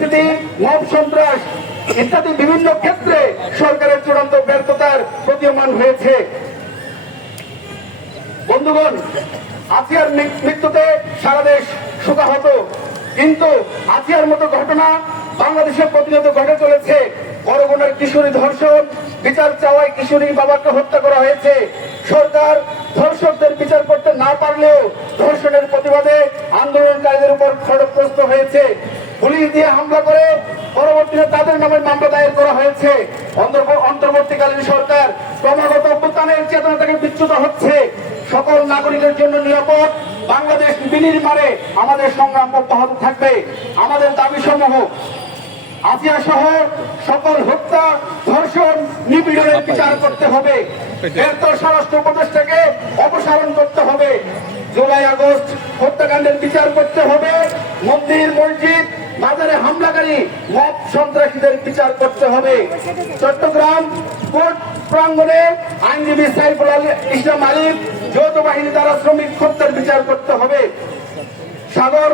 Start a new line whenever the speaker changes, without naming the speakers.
পরিস্থিতি মব সন্ত্রাস ইত্যাদি বিভিন্ন ক্ষেত্রে সরকারের চূড়ান্ত ব্যর্থতার প্রতীয়মান হয়েছে। বন্ধুগণ আসিয়ার মৃত্যুতে সারা দেশ শোকাহত। কিন্তু আসিয়ার মতো ঘটনা বাংলাদেশে প্রতিনিয়ত ঘটে চলেছে। বরগুনার কিশোরী ধর্ষণ, বিচার চাওয়ায় কিশোরী বাবাকে হত্যা করা হয়েছে। সরকার ধর্ষকদের বিচার করতে না পারলেও ধর্ষণের প্রতিবাদে আন্দোলনকারীদের উপর খড়গগ্রস্ত হয়েছে। দিয়ে হামলা করে পরবর্তীতে তাদের নামে মামলা দায়ের করা হয়েছে। অন্তর্বর্তীকালীন সরকার ক্রমাগত অভ্যুত্থানের চেতনা থেকে বিচ্যুত হচ্ছে। সকল নাগরিকের জন্য নিরাপদ। বাংলাদেশ বিনির্মাণে আমাদের সংগ্রাম অব্যাহত থাকবে। আমাদের দাবি সমূহ আসিয়া সহ সকল হত্যা ধর্ষণ নিপীড়নের বিচার করতে হবে। ব্যর্থ স্বরাষ্ট্র উপদেষ্টাকে অপসারণ করতে হবে। জুলাই আগস্ট হত্যাকাণ্ডের বিচার করতে হবে। মন্দির মসজিদ হামলাকারী মত সন্ত্রাসীদের বিচার করতে হবে। চট্টগ্রাম কোর্ট প্রাঙ্গনে আইনজীবী সাইফুল ইসলাম আলী যৌথ বাহিনী দ্বারা শ্রমিক হত্যার বিচার করতে হবে। সাগর